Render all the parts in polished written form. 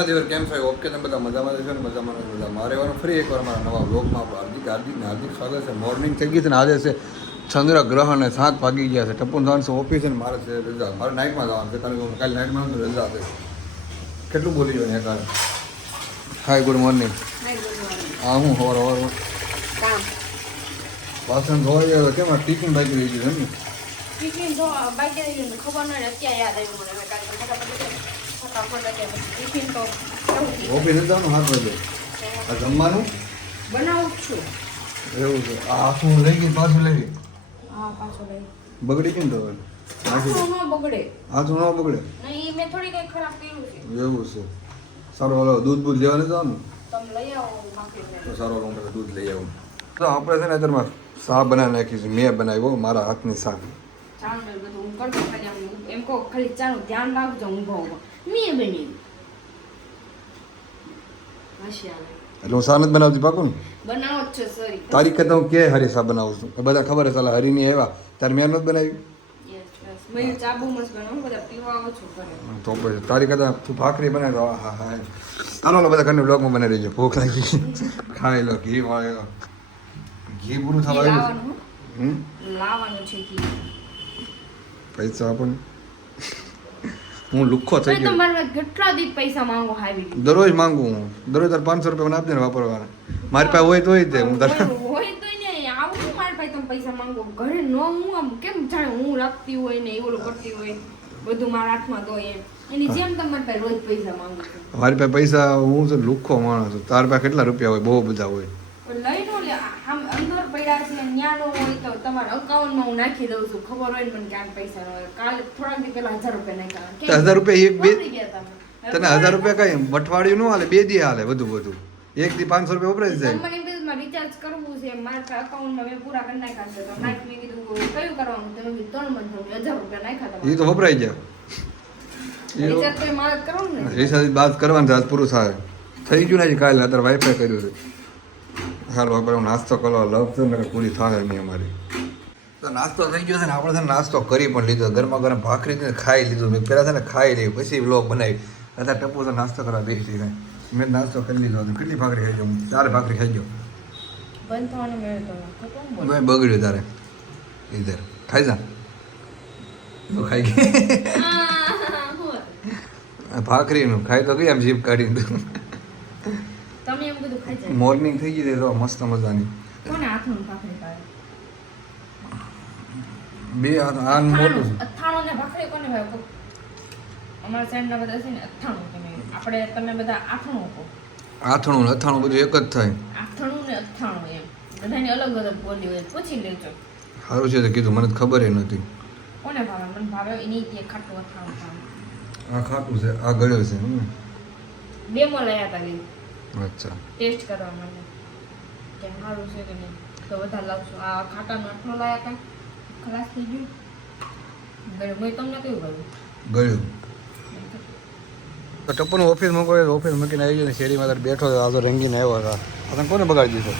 મહાદેવ કેમ છો? ઓકે, તમે બધા મજામાં રહેશો ને? મજામાં બધા મારે એવાનું ફરી એકવાર મારા નવા બ્લોગમાં હાર્દિક સ્વાગત છે. મોર્નિંગ થઈ ગઈ છે ને આજે છે ચંદ્રગ્રહણ અને 7 વાગી ગયા છે. ટપ્પુ જવાનું છે ઓફિસ અને મારે છે રજા. મારે નાઇટમાં જવાનું છે કારણ કે કાલે નાઇટમાં રજા છે. કેટલું બોલી ગયો ને કાલે. Hi good morning. હા હું હવાર વાસણ ધોવાઈ ગયો કેમ ટિફિન બાકી રહી ગયું એમ ને? ટિફિન તો બાકી રહી ગયું ખબર ન અત્યારે યાદ આવ્યું મને ટિફિન તો ઓફિસ જવાનું 7 વાગે. આ જમવાનું બનાવું જ છું. એવું છે. આ આખું લઈ ગઈ પાછું લઈ ગઈ. હા પાછો લઈ બગડી કેમ તો આખું ન બગડે. હાથું ન બગડે નહીં મેં થોડી કંઈ ખરાબ કર્યું છે. એવું છે. સારું હાલો દૂધ બૂધ લેવા નથી જવાનું? તમે લઈ આવો બાકી તો સારું હું દૂધ લઈ આવું. તો આપણે છે ને અત્યારમાં શાહ બનાવી નાખીશું. મેં બનાવ્યો મારા હાથની શાહ. ચાનું ને બધું હું કરતો ખાલી આમ એમ કહો ખાલી ચાનું ધ્યાન રાખજો ઊંઘો મેં બની હસી આવે એટલે હું શાહ નથી બનાવતી પાકું ને? બનાવો જ છે સોરી તારીખે તો હું કે હરી શાહ બનાવું છું. બધા ખબર છે ચાલે હરીની આવ્યા ત્યારે મેં નથી બનાવી. મેં ચાબુ મસ્ત બનાવું બધા પીવા ઓછું કરે તો પછી તારીખે તો તું ભાખરી બનાવી દો. હા હા ચાલો બધા ઘરની બ્લોગમાં બનાવી રહીજો. ભૂખ લાગી ખાઈ લો. ઘી વાળેલો ઘી પૂરું થવા આવ્યું. લાવવાનું છે ઘી પૈસા આપણને હું લુખ્ખો થઈ ગયો. તમારે કેટલા દી પૈસા માંગો હાવી દરરોજ માંગુ હું. દરરોજ 500 રૂપિયા મને આપી દે ને વાપરવાના. મારી પાસે હોય તો હોય તે હું હોય તો ને આવું મારી પાસે તમે પૈસા માંગો ઘરે ન હું આમ કેમ જાણે હું રાખતી હોય ને એવું કરતી હોય બધું મારા હાથમાં તો એમ એની જેમ તમારી પાસે રોજ પૈસા માંગુ છું. મારી પાસે પૈસા હું તો લુખ્ખો માણસ છું. તારી પાસે કેટલા રૂપિયા હોય? બહુ બધા હોય. લઈ નો લે આમ અંદર પડ્યા છે ન્યાનો હોય તો તમારા અકાઉન્ટમાં હું નાખી દઉં છું. ખબર હોય ને મને ક્યાં પૈસા ન હોય. કાલે થોડાક દી પહેલા 1000 રૂપિયા નાખ્યા. 1000 રૂપિયા એક બે વાપરી ગયા તમે. તને 1000 રૂપિયા કઈ વટવાડિયું ન હાલે? 2 દી હાલે બધું. એક દી 500 રૂપિયા વપરાઈ જાય. મને બિલમાં રિચાર્જ કરવું છે મારા અકાઉન્ટમાં મેં પૂરા કરી નાખ્યા છે તો નાખી મેં કીધું કયું કરવાનું તમે કીધું 3 મંથ 1000 રૂપિયા નાખ્યા એ તો વપરાઈ જાય. રિચાર્જ તો મારે જ કરવું ને. રિચાર્જ બાદ કરવાનું આજ પૂરું થાય. થઈ ગયું ને કાલે અત્યારે વાઈફાઈ કર્યું છે. સારું આપણે નાસ્તો કરવા લવ છે ને પૂરી થાય નહીં અમારી. તો નાસ્તો થઈ ગયો છે ને આપણે છે ને નાસ્તો કરી પણ લીધો. ગરમા ગરમ ભાખરી છે ને ખાઈ લીધું. મેં પહેલાં છે ને ખાઈ લીધું પછી વ્લોગ બનાવી. અત્યારે ટપ્પુ તો નાસ્તો કરવા બેસી જાય. મેં નાસ્તો કરી લીધો હતો. કેટલી ભાખરી ખાઈ ગયો? 4 ભાખરી ખાઈ ગયો. બંધ થવાનું મેળ તો મેં બગડ્યું તારે ઇધર ખાઈ જા તો ખાઈ ગઈ ભાખરીનું ખાઈ તો ગઈ આમ જીભ કાઢી દીધું. તમે એમ બધું ખાઈ જાય મોર્નિંગ થઈ ગઈ તો મસ્ત મજાની. કોને હાથનું ભાખરી ખાય? બે હાથ આન મોટું છે. અથાણું ને ભાખરી કોને ભાવે? અમારા સાઈડના બધા છે ને અથાણું તમે તમે બધા આથણું કહો. આથણું ને અથાણું બધું એક જ થાય. આથણું ને અથાણું એમ બધાની અલગ અલગ બોલી હોય પૂછી લેજો. સારું છે તો કીધું મને ખબર નથી. કોને ભાવે? મને ભાવે એની તે ખાટું અથાણું ભાવે. આ ખાટું છે આ ગળ્યો છે. ડેમો લયા હતા ગઈ અચ્છા ટેસ્ટ કરવા માટે કે સારું છે કે નહીં તો વધારે લાવશું. આ ખાટાનો આટલો લાયા હતા ખલાસ થઈ ગયું. મેં તમને કયું ગયું ગળ્યું. તો ટપ્પુનું ઓફિસ મૂકો ઓફિસ મૂકીને આવી ગયો શેરીમાં તારે બેઠો આ તો રંગીને આવ્યો હતા. તમે કોને બગાડી દીધો?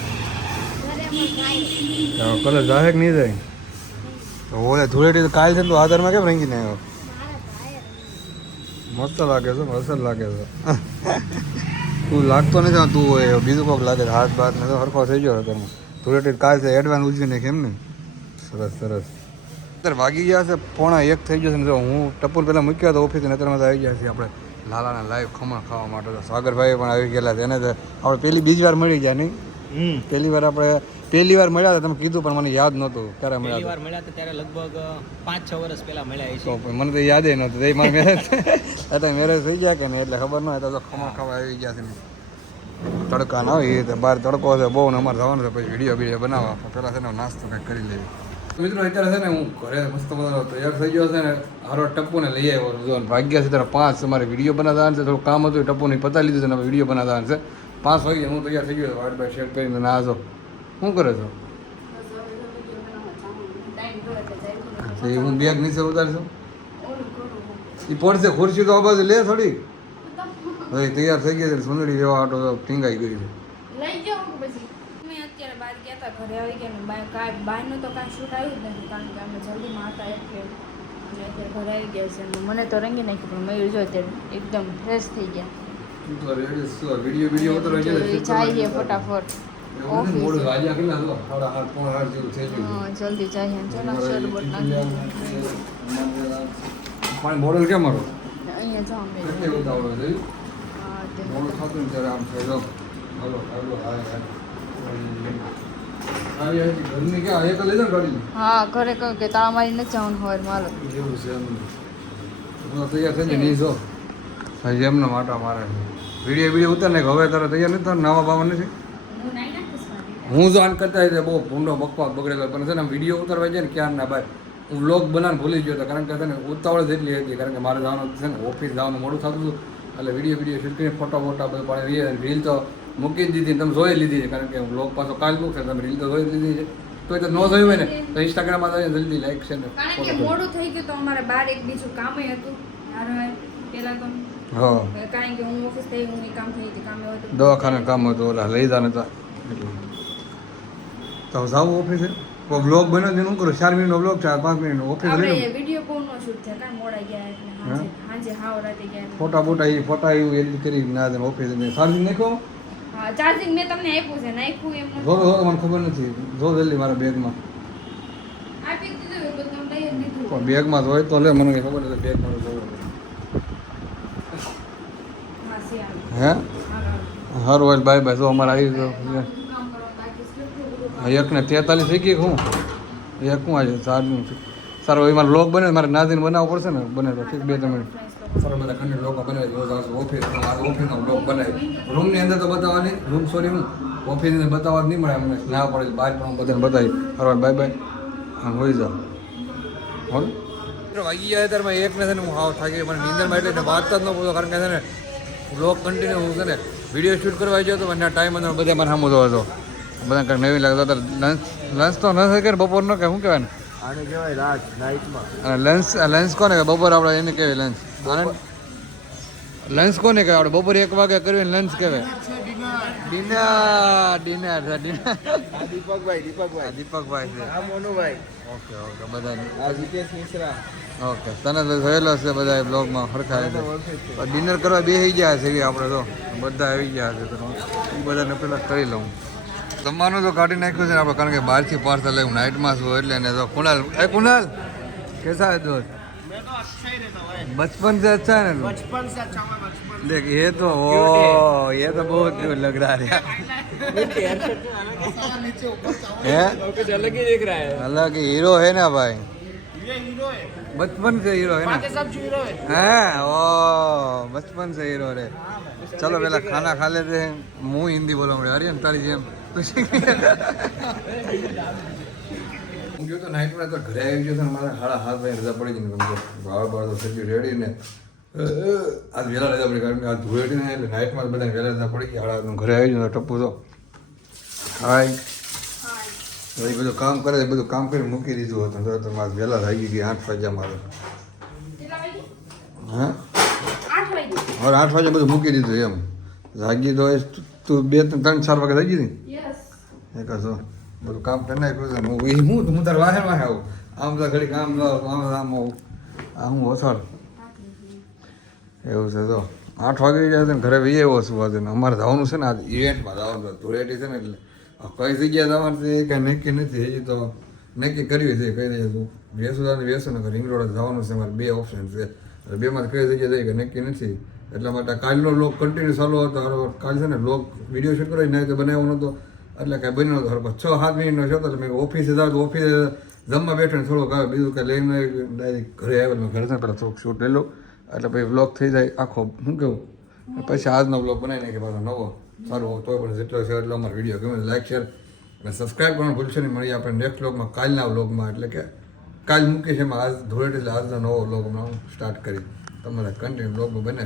કલર જાહે કે નહીં જાય? ઓલે ધૂળેટી કાલ છે તો આધારમાં કેમ રંગીને આવ્યો? મસ્ત લાગે છે અસર લાગે છે. તું લાગતો નથી તું હોય બીજું કોઈક લાગે છે. હાથ બાથ ને તો હરખો થઈ ગયો હતો. ધૂળેટી કાલ છે એડવાન્સ ઉજવીને કેમ ને? સરસ સરસ. અત્યારે વાગી ગયા છે 1:45 થઈ ગયો છે ને. જો હું ટપ્પુ પહેલાં મૂક્યો હતો ઓફિસ ને અત્યારમાં આવી ગયા છીએ આપણે લાલાના લાઈવ ખમણ ખાવા માટે. તો સાગરભાઈ પણ આવી ગયેલા છે. એને તો આપણે બીજી વાર મળી ગયા નહીં? પહેલી વાર મળ્યા હતા તમે કીધું પણ મને યાદ નહોતું ક્યારે મળ્યા હતા ત્યારે લગભગ 5-6 વર્ષ પહેલા મળ્યા છે. તો મને તો યાદ નહોતું. એ મારે મેરેજ અત્યારે મેરેજ થઈ ગયા કે નહીં એટલે ખબર ન હોય. તો ખમણ ખાવા આવી ગયા છે ને તડકા ના હોય એ રીતે બહાર તડકો છે બહુ ને અમારે જવાનું છે પછી વિડીયો બનાવવા પહેલાં છે ને નાસ્તો કંઈક કરી લેવી. મિત્રો અત્યારે છે ને હું ઘરે મસ્ત મજાનો તૈયાર થઈ ગયો છે ને હારો ટપ્પુને લઈ આવ્યો જો ભાગ્યા છે ત્યારે 5 અમારે વિડીયો બનાવતા છે. થોડું કામ હતું ટપ્પુને પતા લીધું છે ને વિડીયો બનાવતા છે. 5 વાગે હું તૈયાર થઈ ગયો વાઈટ બાય શર્ટ પહેરીને ના જો શું કરે છો? એ હું બેગ નીચે ઉતારશું એ પડશે ખુરશી તો આ બાજુ લે થોડી. હવે તૈયાર થઈ ગયા છે સુંદરી લેવા આટો ટીંગાઈ ગઈ છે. લઈ જાઓ પછી મેં અત્યારે બહાર ગયા હતા ઘરે આવી ગયા ને બહારનું તો કાંઈ શૂટ આવ્યું જ નથી કારણ કે અમે જલ્દીમાં હતા એટલે અને અત્યારે ઘરે આવી ગયા છે. મને તો રંગી નાખ્યું પણ મયુર જો અત્યારે એકદમ ફ્રેશ થઈ ગયા. તું તો રેડી છો વિડિયો ઉતરવા જોઈએ જઈએ ફટાફટ ઓફિસ મોડું વાગ્યા કેટલા હતો 7:30 પોણા 8 જેવું થઈ ગયું હા જલ્દી જઈએ ચલો શરબત નાખી પાણી મોડલ કેમ મારો અહીંયા જાઓ મેં કેટલી ઉતાવળ થઈ હા તે મોડું થતું ને ત્યારે આમ થઈ જાવ હાલો હાય આવી ઘરની ક્યાં એક લઈ જાવ ગાડી હા ઘરે કહ્યું કે તાળા મારી નથી જવાનું હોય માલો એવું છે એમ હું તૈયાર થઈ જાય નહીં જો હજી એમને માટા મારે વિડીયો ઉતાર ને હવે તારે તૈયાર નથી થવાનું નવા બાવા નથી હું નહીં નાખીશ મારી હું જો આન કરતા હોય બહુ ભૂંડો બકવાસ બગડેલો પણ છે ને વિડીયો ઉતારવા જાય ને ક્યાં ના ભાઈ હું વ્લોગ બનાવીને ભૂલી ગયો હતો કારણ કે છે ને ઉતાવળ જ એટલી હતી કારણ કે મારે જવાનું છે ને ઓફિસ જવાનું મોડું થતું હતું એટલે વિડીયો શૂટ કરીને ફોટા બધું પણ રીલ તો મૂકી જ દીધી તમે જોઈ લીધી છે કારણ કે વ્લોગ પાછો કાલ મૂકશે તમે રીલ તો જોઈ લીધી છે તો એ તો ન જોયું હોય ને તો ઇન્સ્ટાગ્રામમાં જઈને જલ્દી લાઈક છે ને કારણ કે મોડું થઈ ગયું તો અમારે બહાર એક બીજું કામ હતું પેલા તો હા કારણ કે હું ઓફિસ થઈ હું કામ થઈ હતી કામ હતું દવાખાને કામ હતું ઓલા લઈ જા નતા તો જાવ ઓફિસે કોઈ બ્લોગ બનાવી દે હું કરું 4 મિનિટનો બ્લોગ 4-5 મિનિટનો ઓફિસ લઈ આપણે વિડિયો બહુ નો શૂટ થયા કાંઈ મોડા ગયા એટલે હાંજે હાવ રાતે ગયા ફોટા એવું એડિટ કરી ના દે ઓફિસ ને ચાર્જિંગ નાખો હા ચાર્જિંગ મેં તમને આપ્યું છે નાખ્યું એમ જો મને ખબર નથી જો જલ્દી મારા બેગમાં આપી દીધું તો તમે લઈ જ દીધું પણ બેગમાં હોય તો લે મને ખબર નથી બેગમાં જોવું હા સિયાળ હે હા હારું હોય બાય બાય જો અમારે આવી ગયો કામ કરો બાકી સ્ક્રિપ્ટ એકને 43 થઈ ગઈ હું એક હું આજે ચાર્જિંગ સારો એમાં લોક બને મારે નાદીને બનાવવો પડશે ને બને તો ઠીક 2-3 મિનિટ સારો બધા કન્ટેન્ટ લોકો બનાવી રોજ આવશે ઓફિસનો બ્લોગ બનાવી રૂમની અંદર તો બતાવવાની રૂમ સોરી હું ઓફિસની અંદર બતાવવા નહીં મળે અમને ના પડે બહાર પણ બધાને બતાવી સારો બાય બાય હા હોઈ જાઓ હોલ વાગી જાય ત્યારે એકને છે ને હું હાવ થાકી મને નીંદરમાં એટલે વાંચતા જ ન બોલો કારણ કે છે ને બ્લોગ કન્ટિન્યુ હું છે ને વિડીયો શૂટ કરવા ગયો તો મને ટાઈમ અંદર બધા મને સામું જોવો હતો બધા કંઈક નવી લાગતો હતો લંચ તો ન શકે ને બપોર ન કે શું કહેવાય ને આને કહેવાય રાત નાઇટમાં અને લંચ કોને કે બપોર આપણે એને કહેવાય લંચ લંચ કોને કહેવાય આપણે બપોર 1 વાગે કર્યું લંચ કહેવાય ડિનર દીપકભાઈ છે આ મોનુભાઈ ઓકે બધા આ જીતેશ મિશ્રા ઓકે તને તો જોયેલો છે બધા બ્લોગમાં હરખા ડિનર કરવા બેસી ગયા છે એવી આપણે તો બધા આવી ગયા છે તો એ બધાને પહેલાં કરી લઉં જમવાનું તો કાઢી નાખ્યું છે ને આપણે કારણ કે બહારથી પાર્સલ લેવું નાઇટમાં શું એટલે ને તો કુણાલ कैसा है दोस्त बचपन से अच्छा है ना बचपन से अच्छा हुआ बचपन देख ये तो ओ ये तो बहुत क्यूट लग रहा है है कुछ अलग ही दिख रहा है अलग हीरो है ना भाई ये हीरो है बचपन से हीरो है ना बाकी सब हीरो है हैं ओ बचपन से हीरो रे चलो पहला खाना खा लेते हैं मुँह हिंदी बोलूँगा अरे तारी जेम હું ગયો તો નાઇટમાં તો ઘરે આવી ગયો તો મારા 7:30 રજા પડી ગઈ ને બાર તો સજી રેડી ને આજ વહેલા રજા પડી કારણ કે આ ધૂળેટી ને એટલે નાઇટમાં બધા વહેલા રજા પડી ગઈ 8:30 ઘરે આવી ગયો ટપ્પુ તો હાય એ બધું કામ કરે બધું કામ કરી મૂકી દીધું હતું તો મારે વહેલા લાગી ગઈ 8 વાગ્યા મારે હા 8 વાગે હવે 8 વાગે બધું મૂકી દીધું એમ જાગી તો તું 2-3-4 વાગે જાગી હતી યસ એક હશો બધું કામ કરી નાખ્યું છે હું તારે વાહે આવું આમ તો ઘડી કામ જાઉં આમ આમ આ હું ઓછળ એવું છે તો 8 વાગે જાય છે ને ઘરે ભાઈ એવો શું વાગે અમારે જવાનું છે ને આ ઇવેન્ટમાં જવાનું છે ધૂળેટી છે ને એટલે કઈ જગ્યાએ જવાનું છે એ કાંઈ નક્કી નથી હજી તો નક્કી કર્યું છે કહી દઈએ છું વેસુ ને રિંગ રોડ જવાનું છે અમારે 2 ઓપ્શન છે એટલે બેમાં કઈ જગ્યાએ જઈએ કે નક્કી નથી એટલા માટે કાલનો બ્લોગ કન્ટિન્યુ ચાલુ હતો કાલ છે ને બ્લોગ વિડીયો શૂટ કરી નાખ્યો બનાવ્યો નહોતો એટલે કાંઈ બન્યો નહોતો 6-7 મિનિટનો છે તો મેં ઓફિસે જાવ તો ઓફિસે જમવા બેઠો ને થોડુંક આવે બીજું કાંઈ લઈને ડાયરેક્ટ ઘરે આવ્યો મેં ઘરે પહેલાં થોડુંક શૂટ લઈ લો એટલે પછી બ્લોગ થઈ જાય આખો શું કેવું પછી આજનો બ્લોગ બનાવી નાખીએ પાછો નવો સારું તોય પણ જેટલો છે એટલો અમારો વિડીયો ગમે લાઈક શેર અને સબસ્ક્રાઈબ કરવાનું ભૂલશો નહીં મળીએ આપણે નેક્સ્ટ બ્લોગમાં કાલના બ્લોગમાં એટલે કે કાલ મૂકીએ છીએ એમાં આજ ધોળેટ એટલે આજનો નવો બ્લોગ હમણાં હું સ્ટાર્ટ કરી તમારા કન્ટિન્યુ બ્લોગમાં બને